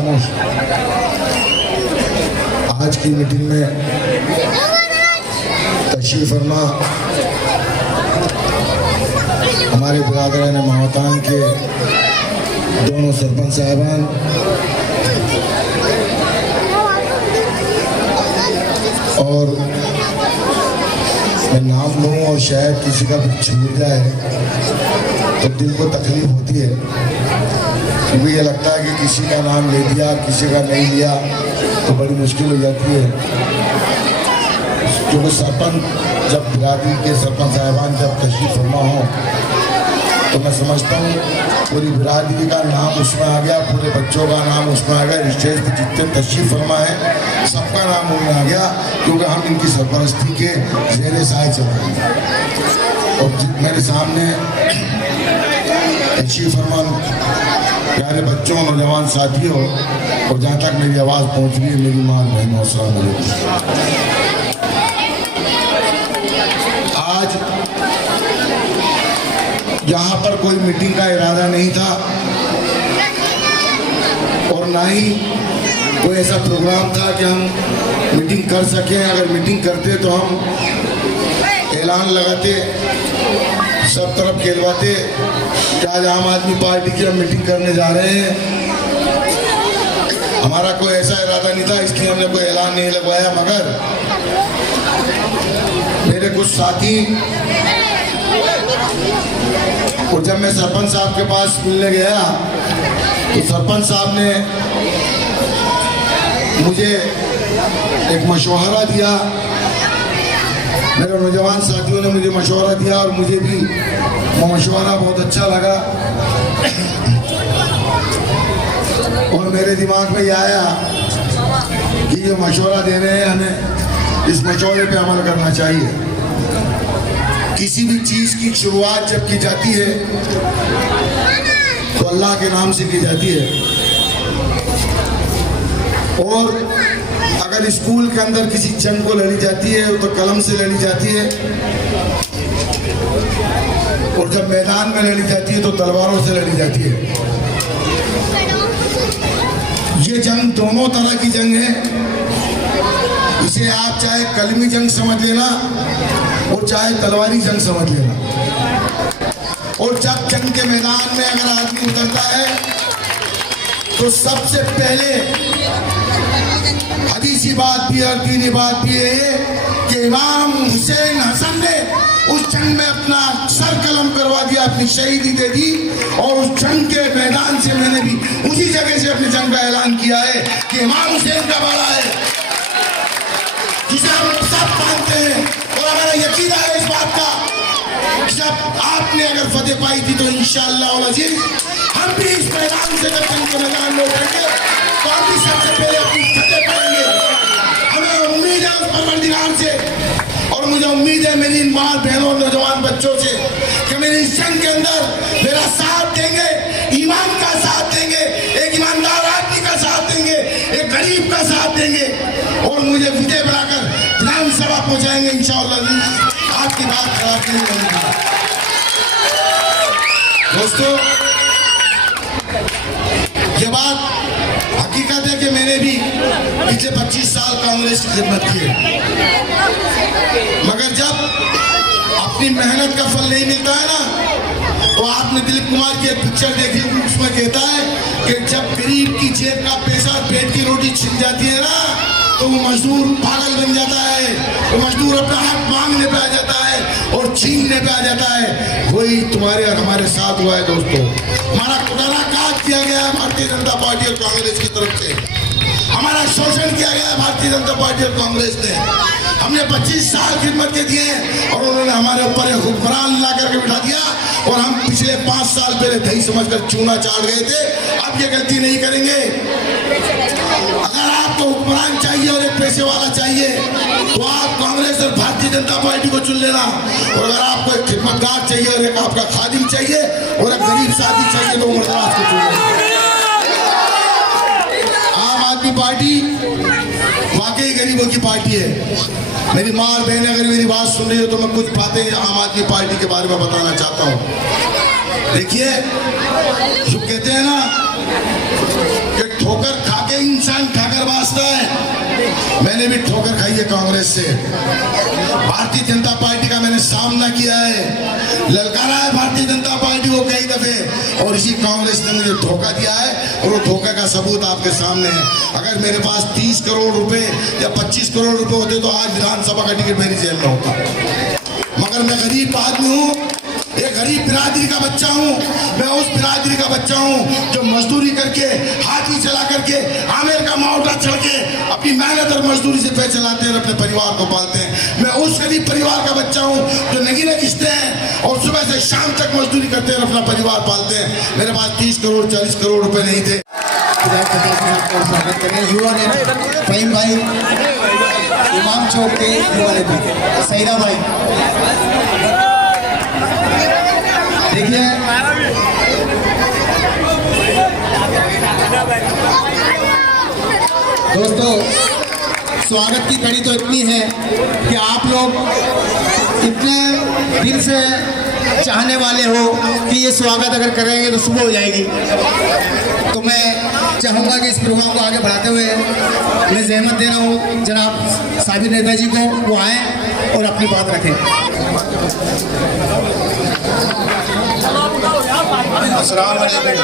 खामोश। आज की मीटिंग में तशरीफ फरमा हमारे बिरादरान महतान के दोनों सरपंच साहबान और मैं नाम लूँ और शायद किसी का भी छूट जाए तो दिल को तकलीफ होती है, क्योंकि ये लगता है कि किसी का नाम ले दिया किसी का नहीं लिया तो बड़ी मुश्किल हो जाती है। क्योंकि सरपंच जब बिरादरी के सरपंच साहबान जब तशरीफ फरमा हो तो मैं समझता हूँ पूरी बिरादरी का नाम उसमें आ गया, पूरे बच्चों का नाम उसमें आ गया, स्टेज पर जितने तशरीफ फरमा है सबका नाम उनमें आ गया, क्योंकि हम इनकी सरपरस्ती के ज़ेरे साए चल रहे हैं। और मेरे सामने तशरीफ फरमा प्यारे बच्चों नौजवान साथियों और जहाँ तक मेरी आवाज़ पहुँच रही है मेरी माँ बहनों अस्सलाम वालेकुम। आज यहाँ पर कोई मीटिंग का इरादा नहीं था और ना ही कोई ऐसा प्रोग्राम था कि हम मीटिंग कर सकें। अगर मीटिंग करते तो हम ऐलान लगाते, सब तरफ कहलवाते कि आज आम आदमी पार्टी की हम मीटिंग करने जा रहे हैं। हमारा कोई ऐसा इरादा नहीं था, इसलिए हमने कोई ऐलान नहीं लगवाया। मगर मेरे कुछ साथी, और जब मैं सरपंच साहब के पास मिलने गया तो सरपंच साहब ने मुझे एक मशवरा दिया, मेरे नौजवान साथियों ने मुझे मशवरा दिया और मुझे भी वो मशवरा बहुत अच्छा लगा। और मेरे दिमाग में ये आया कि ये मशवरा दे रहे हैं, हमें इस मशवरे पे अमल करना चाहिए। किसी भी चीज़ की शुरुआत जब की जाती है तो अल्लाह के नाम से की जाती है। और अगर स्कूल के अंदर किसी जंग को लड़ी जाती है तो कलम से लड़ी जाती है, और जब मैदान में लड़ी जाती है तो तलवारों से लड़ी जाती है। ये जंग दोनों तरह की जंग है। इसे आप चाहे कलमी जंग समझ लेना और चाहे तलवारी जंग समझ लेना। और जब जंग के मैदान में अगर आदमी उतरता है तो सबसे पहले हदीसी बात भी और दीनी बात भी है कि इमाम हुसैन हसन ने उस जंग में अपना सर कलम करवा दिया, अपनी शहीदी दे दी। और उस जंग के मैदान से मैंने भी उसी जगह से अपनी जंग का ऐलान किया है कि इमाम हुसैन का बाड़ा है, जिसे हम सब मानते हैं। और हमारा यकीन है इस बात का, जब आपने अगर फतेह पाई थी तो इंशाअल्लाह अज़ीज़ हम भी इस मैदान से जब जंग के मैदान में उठेंगे तो हम भी सबसे पहले अपनी फतेह पाएंगे। हमें उम्मीद है उस परवरदिगार से, और मुझे उम्मीद है मेरी इन माँ बहनों नौजवान बच्चों से कि मेरी इस जंग के अंदर मेरा साथ देंगे, ईमान का साथ देंगे, एक ईमानदार आदमी का साथ देंगे, एक गरीब का साथ देंगे, और मुझे विजय बनाकर विधानसभा पहुंचाएंगे इंशाअल्लाह। आपकी बात खराब नहीं होगी। दोस्तों, ये बात हकीकत है कि मैंने भी पिछले 25 साल कांग्रेस की खिदमत की है, मगर जब अपनी मेहनत का फल नहीं मिलता है ना, तो आपने दिलीप कुमार की एक पिक्चर देखी, उसमें कहता है कि जब गरीब की जेब का पैसा पेट की रोटी छिन जाती है ना, तो वो मजदूर पागल बन जाता है, वो मजदूर अपना हक मांगने पे आ जाता है और छीनने पे आ जाता है। वही तुम्हारे और हमारे साथ हुआ है दोस्तों। हमारा कुटाराघात किया गया है भारतीय जनता पार्टी और कांग्रेस की तरफ से, हमारा शोषण किया गया है भारतीय जनता पार्टी और कांग्रेस ने। हमने 25 साल खिदमत के दिए और उन्होंने हमारे ऊपर एक हुक्मरान ला करके बिठा दिया, और हम पिछले 5 साल पहले दही समझकर चूना चाट गए थे। अब ये गलती नहीं करेंगे। अगर आपको हुक्मरान चाहिए और एक पैसे वाला चाहिए तो आप कांग्रेस और भारतीय जनता पार्टी को चुन लेना, और अगर आपको एक खिदमतगार चाहिए और एक आपका खादिम चाहिए और एक गरीब साथी चाहिए तो उम्रदराज को चुन लेना। आम आदमी पार्टी वाकई गरीबों की पार्टी है। मेरी माँ और बहनें अगर मेरी बात सुन रही हो तो मैं कुछ बातें आम आदमी पार्टी के बारे में बताना चाहता हूँ। देखिए, जो कहते हैं ना कि ठोकर खा मैंने भी ठोकर खाई है कांग्रेस से। भारतीय जनता पार्टी का मैंने सामना किया है, ललकारा है भारतीय जनता पार्टी को कई दफे, और इसी कांग्रेस ने मुझे धोखा दिया है और वो धोखा का सबूत आपके सामने है। अगर मेरे पास 30 करोड़ रुपए या 25 करोड़ रुपए होते तो आज विधानसभा का टिकट मेरी जेब में होता, मगर मैं गरीब आदमी हूँ, एक गरीब बिरादरी का बच्चा हूँ। मैं उस बिरादरी का बच्चा हूँ जो मजदूरी करके, हाथी चला करके, आमेर का माउटा चढ़ के अपनी मेहनत और मजदूरी से पैसे चलाते हैं और अपने परिवार को पालते हैं। मैं उस गरीब परिवार का बच्चा हूँ जो नगीने किस्ते हैं और सुबह से शाम तक मजदूरी करते हैं और अपना परिवार पालते हैं। मेरे पास 30 करोड़ 40 करोड़ रुपए नहीं थे। स्वागत करें युवा नेता फहीम भाई, इमाम चौक के युवा नेता सईदा भाई। देखिए दोस्तों, स्वागत की कड़ी तो इतनी है कि आप लोग इतने दिल से चाहने वाले हो कि ये स्वागत अगर करेंगे तो सुबह हो जाएगी। तो मैं चाहूँगा कि इस प्रोग्राम को आगे बढ़ाते हुए मैं जहमत दे रहा हूँ जनाब साबिर नेताजी को, वो आएँ और अपनी बात रखें। अस्सलाम वालेकुम।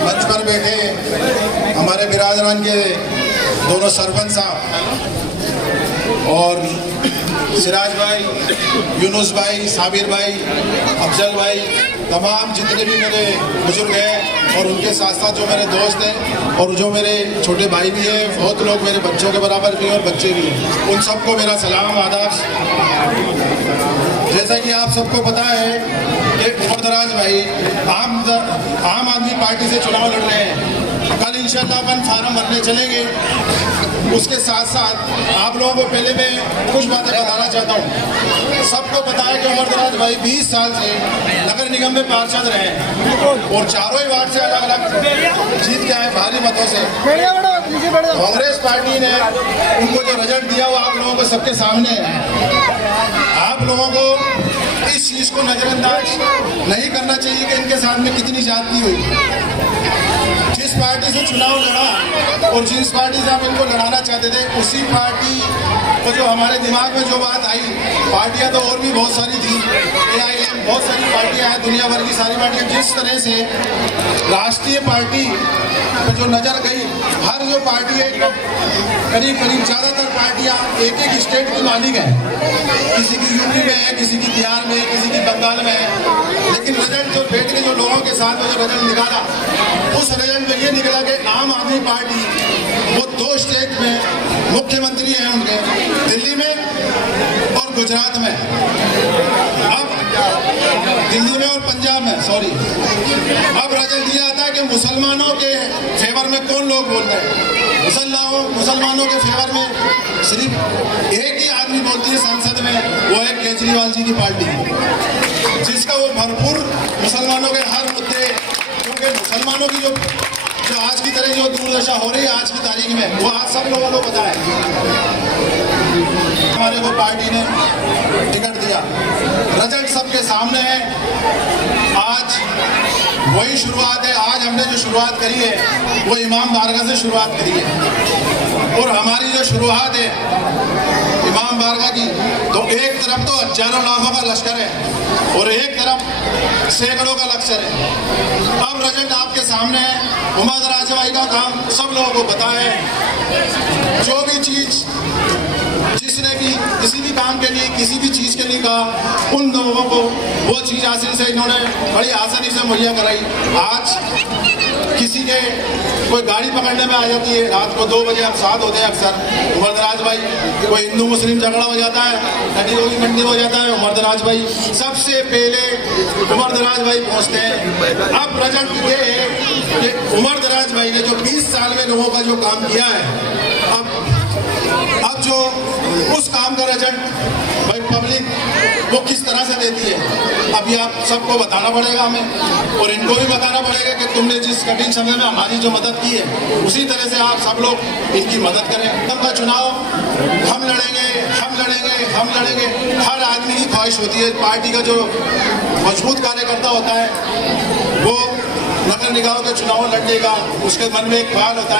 मंच पर बैठे हमारे बिरादरान के दोनों सरपंच साहब और सिराज भाई, यूनुस भाई, साबिर भाई, अफजल भाई, तमाम जितने भी मेरे बुजुर्ग हैं और उनके साथ साथ जो मेरे दोस्त हैं और जो मेरे छोटे भाई भी हैं, बहुत लोग मेरे बच्चों के बराबर भी हैं और बच्चे भी हैं, उन सबको मेरा सलाम आदाब। जैसा कि आप सबको पता है कि उमर दराज भाई आम आदमी पार्टी से चुनाव लड़ रहे हैं। कल इंशाल्लाह अपन फार्म भरने चलेंगे। उसके साथ साथ आप लोगों को पहले मैं कुछ बातें बताना चाहता हूँ। सबको पता है कि उमर दराज भाई 20 साल से नगर निगम में पार्षद रहे हैं और चारों ही वार्ड से अलग अलग जीत के आए भारी मतों से। कांग्रेस पार्टी ने उनको जो रिजल्ट दिया वो आप लोगों को सबके सामने है। आप लोगों को इस चीज़ को नज़रअंदाज नहीं करना चाहिए कि इनके साथ में कितनी जाती हुई। जिस पार्टी से चुनाव लड़ा और जिस पार्टी से हम इनको लड़ाना चाहते थे, उसी पार्टी को जो हमारे दिमाग में जो बात आई, पार्टियां तो और भी बहुत सारी थी, AIM बहुत सारी पार्टियां हैं, दुनिया भर की सारी पार्टियां, जिस तरह से राष्ट्रीय पार्टी पर जो नज़र गई, हर जो पार्टी है करीब करीब ज़्यादातर पार्टियां एक एक स्टेट की मालिक है। किसी की यूपी में है, किसी की बिहार में, किसी की बंगाल में है, लेकिन रिजल्ट जो बैठ के जो लोगों के साथ में जो रिजल्ट निकाला, उस रिजल्ट में ये निकला कि आम आदमी पार्टी वो 2 स्टेट में मुख्यमंत्री हैं उनके, दिल्ली में और गुजरात में। अब दिल्ली में और पंजाब में, सॉरी, अब रिजल्ट ये आता है कि मुसलमानों के फेवर में कौन लोग बोलते हैं। मुसलमानों के फेवर में सिर्फ एक ही आदमी बोलती है संसद में, वो है केजरीवाल जी की पार्टी, जिसका वो भरपूर मुसलमानों के हर मुद्दे, क्योंकि मुसलमानों की जो आज की तरह जो दुर्दशा हो रही है आज की तारीख में, वो आज सब लोगों को पता है। हमारे को पार्टी ने टिकट दिया, रिजल्ट सबके सामने है। आज वही शुरुआत है। आज हमने जो शुरुआत करी है वो इमाम बारगाह से शुरुआत करी है, और हमारी जो शुरुआत है इमाम बारगाह की, तो एक तरफ तो हजारों लाखों का लश्कर है और एक तरफ सैकड़ों का लश्कर है। अब रिजल्ट आपके सामने है। उमर दराज भाई का काम सब लोगों को पता है। जो भी चीज़ जिसने भी किसी भी काम के लिए, किसी भी चीज़ के लिए कहा, उन लोगों को वो चीज़ आसानी से इन्होंने बड़ी आसानी से मुहैया कराई। आज किसी के कोई गाड़ी पकड़ने में आ जाती है, रात को 2 बजे हम साथ होते हैं अक्सर, उमर दराज भाई, कोई हिंदू मुस्लिम झगड़ा हो जाता है, कभी कोई मंडी हो जाता है, उमर दराज भाई सबसे पहले उमर दराज भाई पहुँचते हैं। अब रिजल्ट ये है कि उमर दराज भाई ने जो 20 साल में लोगों का जो काम किया है, अब जो उस काम का रिजल्ट भाई पब्लिक वो किस तरह से देती है, अभी आप सबको बताना पड़ेगा हमें, और इनको भी बताना पड़ेगा कि तुमने जिस कठिन समय में हमारी जो मदद की है, उसी तरह से आप सब लोग इनकी मदद करें। तब का चुनाव हम लड़ेंगे, हम लड़ेंगे, हम लड़ेंगे, हर आदमी की ख्वाहिश होती है। पार्टी का जो मजबूत कार्यकर्ता होता है वो नगर निगम के चुनाव लड़ने का उसके मन में एक ख्याल होता है।